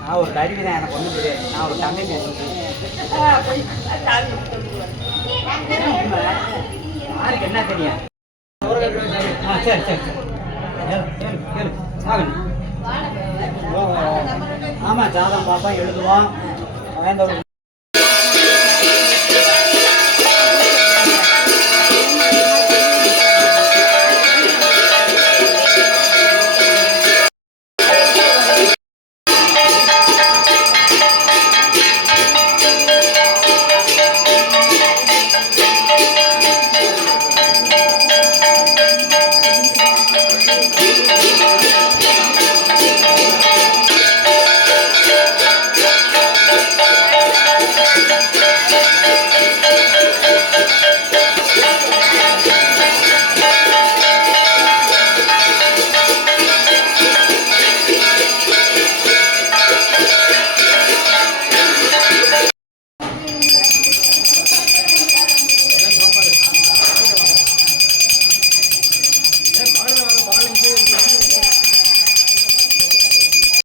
நான் ஒரு கருவி தான் எனக்கு ஒன்றும் தெரியாது. நான் ஒரு தமிழ் யாருக்கு என்ன தெரியும்? சரி சரி சரி. கேளு, கேளு. சாகணும். ஆமாம் ஜாதகம் பார்ப்போம் எழுதுவோம். வேந்த